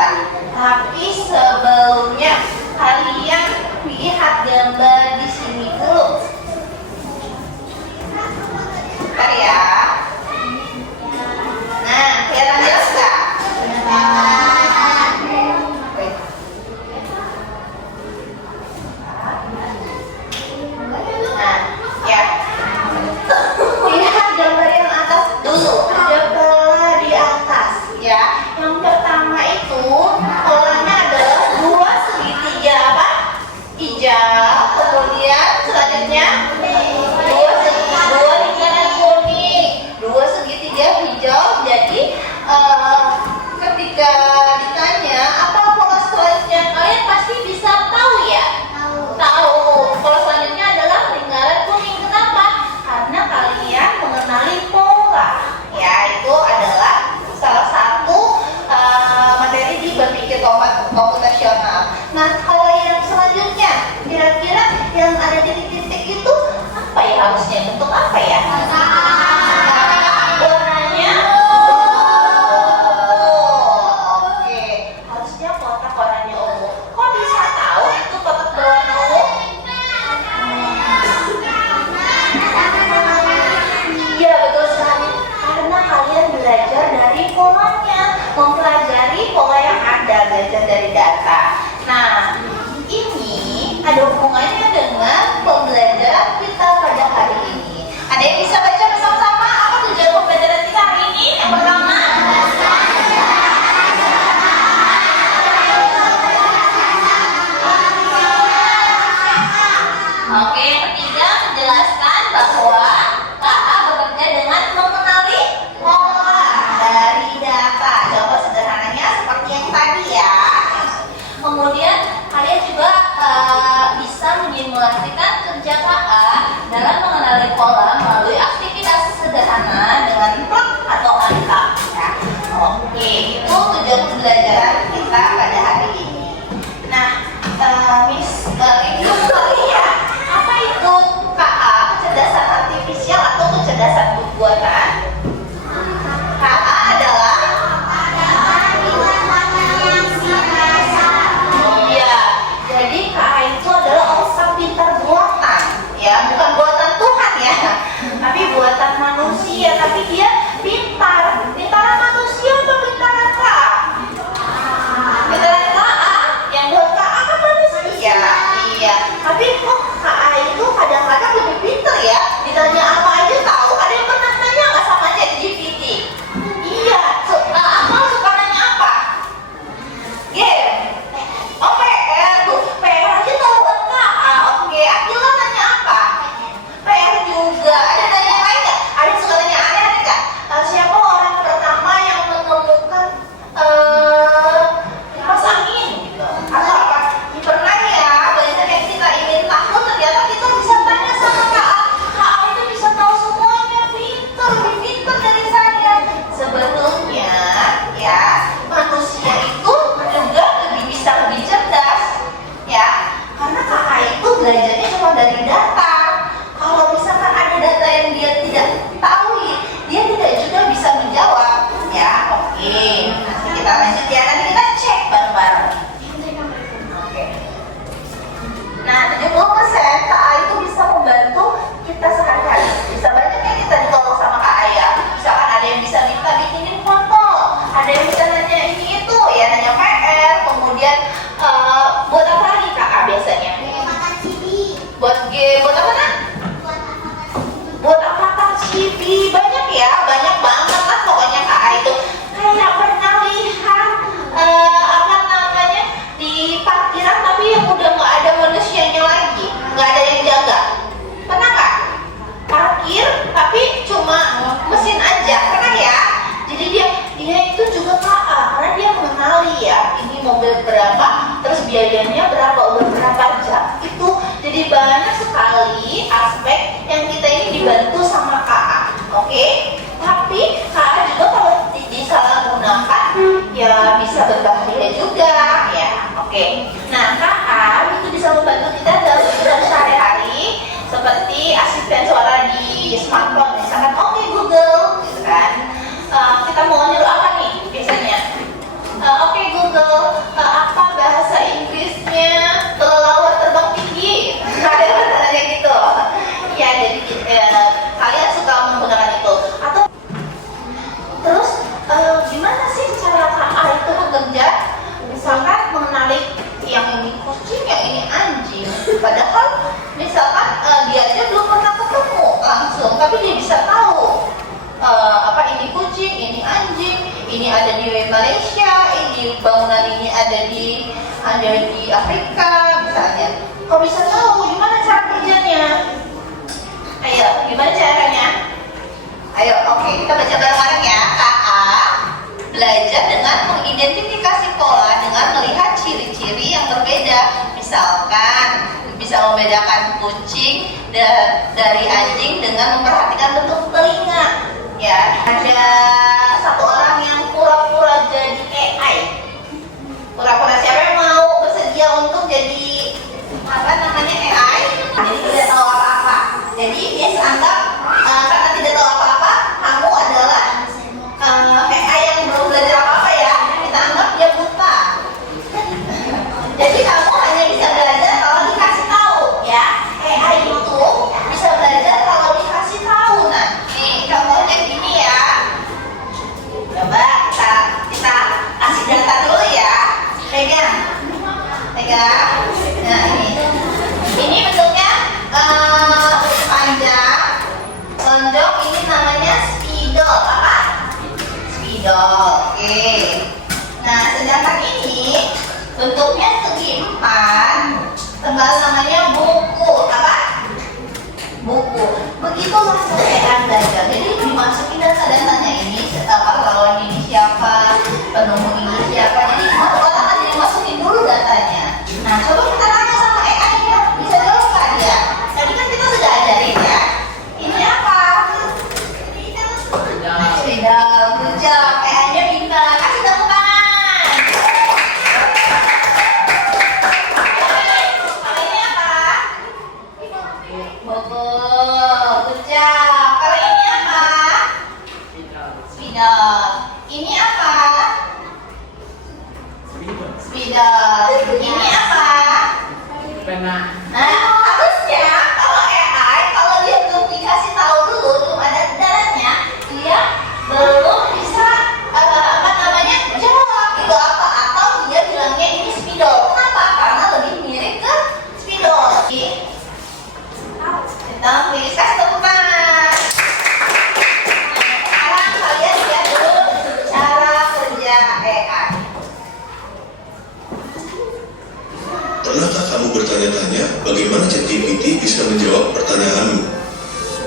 data. Tapi sebelumnya kalian lihat gambar di sini dulu. Bentar ya. Nah, kelihatan jelas nggak? Nah, ya. Lihat gambar yang atas dulu. Ada pola di atas, ya. Yang pertama itu polanya adalah dua segitiga apa? Hijau. Kemudian selanjutnya dua lingkaran kuning, dua segitiga hijau. Jadi ketika ditanya apa pola selanjutnya, kalian pasti bisa tahu ya. Tahu. Pola selanjutnya adalah lingkaran kuning. Kenapa? Karena kalian mengenali pola. Ya, itu adalah salah satu materi di berpikir komputasional. Nah, kalau yang selanjutnya, kira-kira yang ada di titik-titik itu apa ya harusnya? Bentuk apa ya? Warnanya? Oke, harusnya kotak warnanya ungu. Kok bisa tahu itu kotak berwarna ungu? Iya, betul sekali. Karena kalian belajar dari polanya, mempelajari pola yang ada, belajar dari data. Nah, ini ada hubungannya dengan pembelajaran kita pada hari ini. Ada yang bisa baca bersama-sama apa tujuan pembelajaran kita hari ini? Yang pertama, oke, yang ketiga menjelaskan bahwa KA bekerja dengan mengenali pola dari data. Contoh sederhananya seperti yang tadi ya. Kemudian kalian juga bisa menyimulasikan kerja KA dalam mengenali pola melalui aktivitas sederhana dengan plot atau angka. Ya. Oke, itu tujuan pembelajaran kita pada hari ini. Nah, Miss review kali ya. Apa itu KA, kecerdasan artifisial atau kecerdasan buatan? KA adalah ya, jadi KA itu adalah otak pintar buatan, ya, bukan buatan Tuhan ya, tapi buatan manusia. Tapi dia pintar, pintaran manusia atau pintaran KA? Pintaran KA, yang buat KA kan manusia, iya. Tapi kok KA itu kadang-kadang lebih pintar ya? Ditanya apa aja tahu. Ada yang pernah nanya nggak sama ChatGPT? Iya, Akmal suka nanya apa? Game. Oh, PR tuh. PR aja tahu buat KA. Oke, Akila nanya apa? PR juga. Ada nanya yang lain nggak? Ada yang suka nanya aneh-aneh nggak? Siapa orang pertama yang menemukan kipas angin gitu? Atau apa? Pernah ya, banyak yang kita ingin tahu, ternyata kita bisa tanya sama KA. KA itu bisa tahu semuanya, pintar, lebih pintar dari saya. Sebetulnya ya, manusia itu juga lebih cerdas ya, karena KA itu belajarnya cuma dari data. Kalau misalkan ada data yang dia tidak tahu, dia tidak juga bisa menjawab ya. Oke, nanti kita lanjut ya, nanti kita cek bareng-bareng. Oke. Nah, 70% KA itu bisa membantu kita sehari-hari. Bisa banyak yang kita ditolong sama KA ya. Misalkan ada yang bisa minta bikinin foto, ada yang bisa nanya ini itu ya, nanya PR. Kemudian buat apa lagi KA biasanya? Buat game, buat apa kan? Buat avatar chibi, banyak ya, banyak banget lah pokoknya KA itu. Kayak pernah lihat apa namanya di parkiran, tapi yang udah nggak ada manusianya lagi, nggak ada yang jaga. Pernah nggak? Parkir tapi cuma mesin aja, pernah ya? Jadi dia itu juga KA karena dia mengenali ya, ini mobil berapa, terus biayanya berapa, udah berapa jam. Itu jadi banyak sekali aspek yang kita ini dibantu sama KA. Oke? Tapi KA juga kalau disalahgunakan ya bisa berbahaya juga ya. Oke. Nah, KA itu bisa membantu kita dalam kehidupan sehari-hari, seperti asisten suara di smartphone. Misalkan oke Google gitu kan. Kita mau nyuruh apa nih biasanya? Oke Google, misalkan mengenali yang ini kucing, yang ini anjing. Padahal misalkan dia aja belum pernah ketemu langsung, tapi dia bisa tahu apa ini kucing, ini anjing, ini ada di Malaysia, ini bangunan ini ada di Afrika misalnya. Kok bisa tahu? Gimana cara kerjanya? Ayo, gimana caranya? Ayo, oke, kita baca bareng-bareng ya. KA belajar dengan mengidentifikasi pola dengan melihat ciri-ciri yang berbeda. Misalkan bisa membedakan kucing dari anjing dengan memperhatikan bentuk telinga. Ya, ada satu orang yang pura-pura jadi AI. Pura-pura, siapa yang mau bersedia untuk jadi apa namanya AI? Jadi tidak tahu apa-apa. Jadi dia anggap karena tidak tahu apa-apa, kamu adalah AI yang belum belajar apa-apa ya. Kita anggap dia buta. Jadi kamu hanya bisa belajar kalau dikasih tahu ya. AI itu bisa belajar kalau dikasih tahu. Nah, nih contohnya gini ya. Coba kita kasih data dulu ya. Pegang. Nah ini bentuknya panjang, lonjong. Ini namanya spidol. Apa? Spidol. Oke. Nah, sedangkan ini bentuknya segi 4, tebal, namanya buku. Apa? Buku. Begitulah selesai belajar. Jadi dimasukin data-datanya ini, pahlawan ini siapa, penemu ini siapa. Jadi orang aja dimasukin dulu datanya. Nah, coba kita tanya sama AI nya, bisa jawab nggak dia? Tadi kan kita sudah ajarin ya. Ini apa? Spidol. Good job. AI nya pintar. Kasih tepuk tangan. Kalau ini apa? Buku. Good job. Kalau ini apa? Spidol. Ini apa? Spidol. Ini apa? Pena. Nah, harusnya kalau AI, kalau dia belum dikasih tahu dulu, belum ada jalannya, dia belum bisa apa namanya jawab itu apa, atau dia bilangnya ini spidol. Kenapa? Karena lebih mirip ke spidol. Kita please kasih tepuk tangan. Sekarang kalian lihat dulu cara kerja AI. Pernahkah kamu bertanya-tanya bagaimana ChatGPT bisa menjawab pertanyaanmu?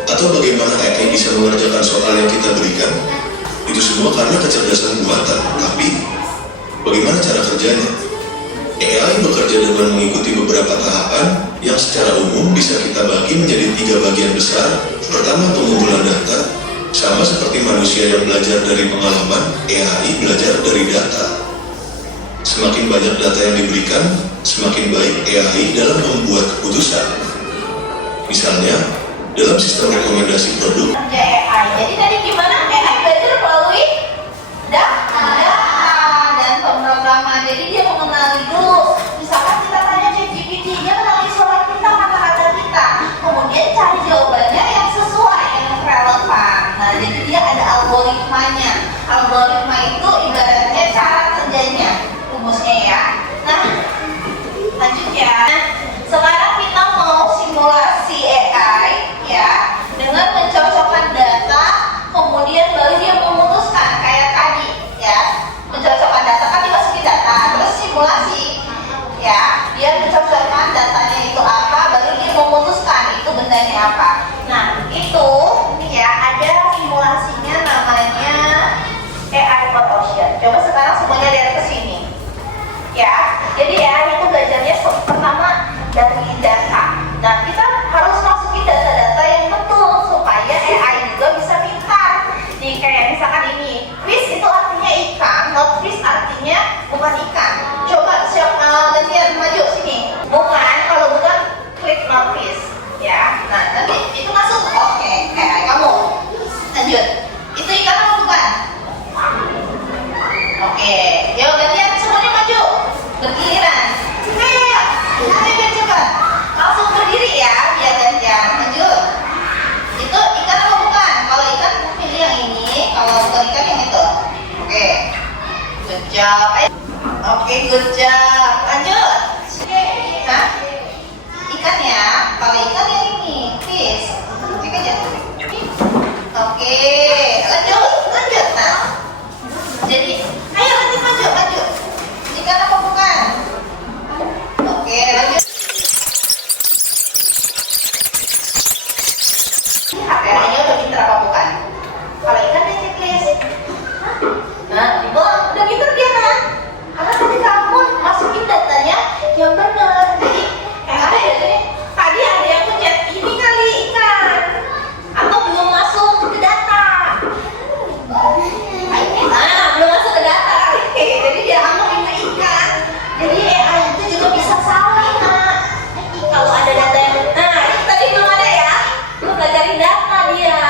Atau bagaimana AI bisa mengerjakan soal yang kita berikan? Itu semua karena kecerdasan buatan. Tapi, bagaimana cara kerjanya? AI bekerja dengan mengikuti beberapa tahapan yang secara umum bisa kita bagi menjadi 3 bagian besar. Pertama, pengumpulan data. Sama seperti manusia yang belajar dari pengalaman, AI belajar dari data. Semakin banyak data yang diberikan, semakin baik AI dalam membuat keputusan. Misalnya, dalam sistem rekomendasi produk. Kerja AI. Jadi tadi gimana? AI belajar melalui data dan pemrograman. Jadi dia mengenali dulu. Misalkan kita tanya ChatGPT, dia mengenali suara kita, kata-kata kita. Kemudian cari jawabannya yang sesuai, yang relevan. Nah, jadi dia ada algoritmanya. Algoritma itu ibaratnya cara kerjanya, rumusnya ya. Nah, lanjut ya. Sekarang kita mau simulasi AI ya, dengan mencocokkan data, kemudian baru dia memutuskan kayak tadi ya. Mencocokkan data kan dimasukin data, terus simulasi ya. Dia mencocokkan datanya itu apa, baru dia memutuskan itu bendanya apa. Nah, itu ya ada simulasinya namanya AI for Ocean. Coba sekarang semuanya lihat ke sini. Ya, jadi ya itu belajarnya pertama dari data. Nah, kita harus masukin data-data yang betul supaya AI juga bisa pintar. Nih kayak misalkan ini, fish itu artinya ikan, not fish artinya bukan ikan. Coba siapa gantian maju sini. Bukan, kalau bukan klik not fish. Ya, nah nanti itu masuk. Oke, AI kamu lanjut. Itu ikan apa bukan? Oke, yuk gantian. Oke, good job. Lanjut. Hah? Ikan ya. Kalau ikan yang ini, fish. Cek aja. Oke, lanjut. Lanjut, nah. Jadi, ayo lanjut, maju. Ikan apa bukan? Oke, lanjut. HP-nya udah pinter apa bukan? Kalau ikan dia checklist. Nah, udah pinter dia kan? Karena tadi kamu masukin datanya yang benar. Jadi, ada ya tadi ada yang pencet ini kali ikan atau belum masuk ke data. Nah, belum masuk ke data kali. Jadi dia anggap ini ikan. Jadi AI itu juga bisa salah. Nah, kalau ada data yang nah itu tadi belum ada ya. Belum belajarin data dia.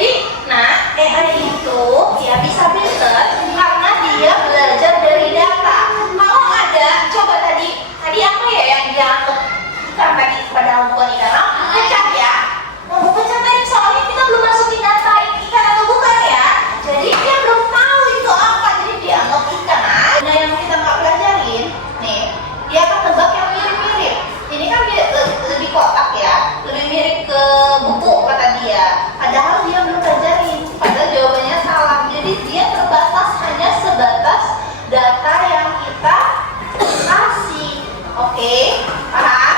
Jadi, nah AI itu ya bisa pinter karena dia belajar dari data. Kalau ada, coba tadi apa ya yang dia anggap ikan tadi padahal bukan ikan pecat ya. Mau pecat tadi soalnya kita belum masukin data ikan atau bukan ya. Jadi dia belum tahu itu apa. Jadi dia anggap ikan. Nah yang kita nggak pelajarin nih, dia akan tebak yang mirip-mirip. Ini kan dia lebih kotak ya, lebih mirip ke buku kata dia. Padahal dia belum pelajarin. Padahal jawabannya salah. Jadi dia terbatas hanya sebatas data yang kita kasih. Oke, paham?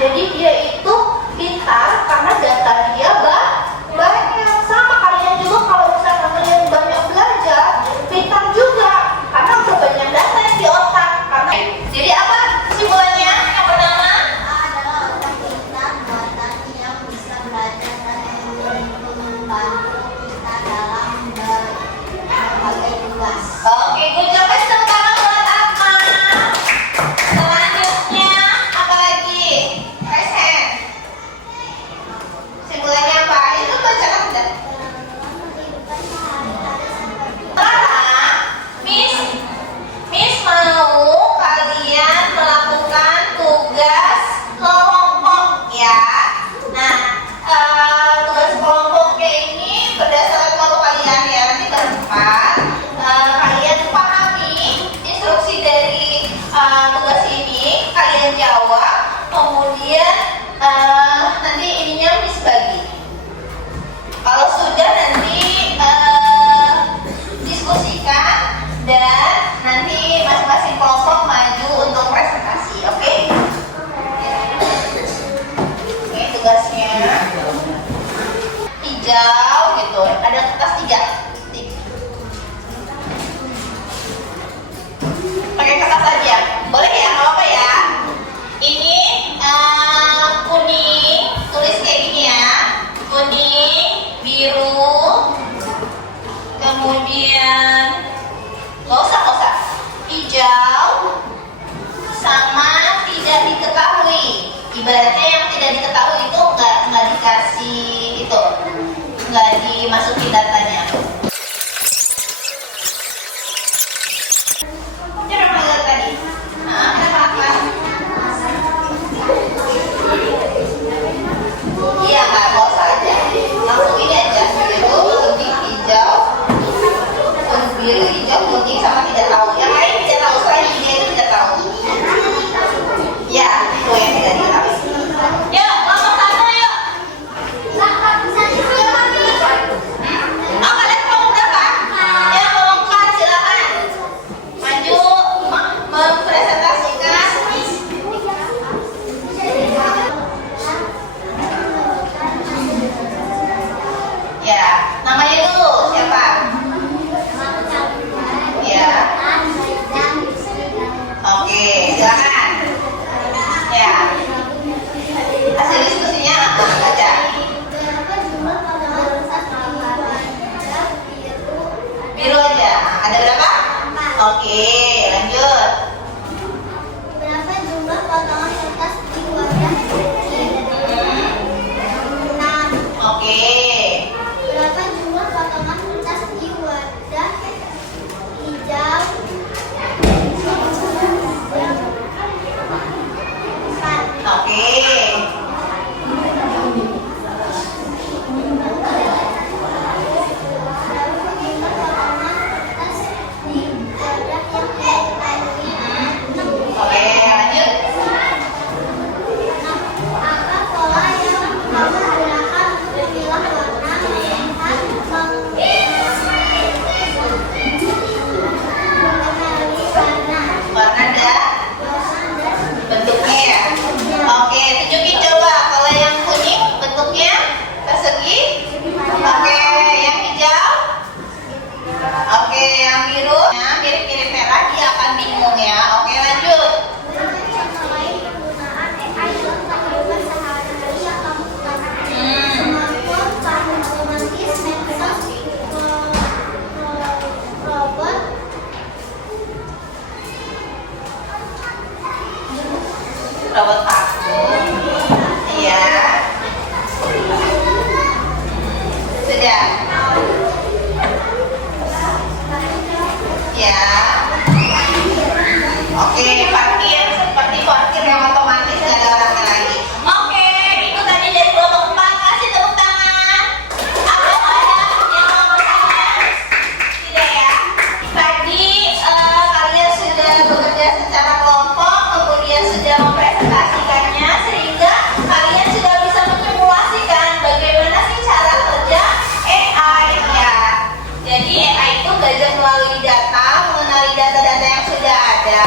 Jadi dia itu pintar karena data dia banyak. Sama kalian juga kalau misalnya kalian banyak belajar, pintar juga karena udah banyak data yang di otak. Karena jadi apa kesimpulannya? Yang pertama adalah otak kita buatan yang bisa belajar dan membantu kita dalam berbagai tugas. oke, good job. Kasih tepuk tangan buat apa? Selanjutnya apa lagi? Raise hand. Kesimpulannya apa? Itu baca kan udah. Miss mau kalian melakukan tugas kelompok ya. Nah, tugas kelompoknya ini berdasarkan kelompok kalian ya. Nanti berempat, kalian pahami instruksi dari tugas ini, kalian jawab, kemudian nanti ininya Miss bagi. Kalau sudah nanti diskusikan dan nanti masing-masing kelompok maju untuk presentasi, oke? Oke, tugasnya hijau gitu, ada kertas 3 titik. Pakai kertas aja, boleh ya, nggak apa-apa ya. Ini kuning, tulis kayak gini ya, kuning, biru, kemudian nggak usah hijau sama tidak diketahui. Ibaratnya yang tidak diketahui itu nggak dikasih itu, nggak dimasukin datanya. Coba lihat tadi. Nah, kenapa? Iya, nggak usah aja, langsung ini aja. Biru, kuning, hijau, biru, hijau, kuning sama tidak tahu. Yang lain tidak tahu, selain ini itu tidak tahu. Ya, itu yang tidak diketahui. Yuk, kelompok 1 yuk. Oh, kalian kelompok berapa? Ya, kelompok 4 silakan maju mempresentasikan. Ya, namanya dulu siapa? Ya. Oke, silakan. Ya. Hasil diskusinya apa? Baca. Biru aja. Ada berapa? Oke, lanjut. robot vakum. Iya. Sudah. Ya. Oke, parkir seperti parkir yang otomatis, nggak ada orangnya lagi. Oke, itu tadi dari kelompok 4. Kasih tepuk tangan. Apa ada yang mau bertanya? Tidak ya. Tadi kalian sudah bekerja secara kelompok, kemudian sudah mempresentasikannya, sehingga kalian sudah bisa menyimulasikan bagaimana sih cara kerja AI ya. Jadi AI itu belajar melalui data, mengenali data-data yang sudah ada,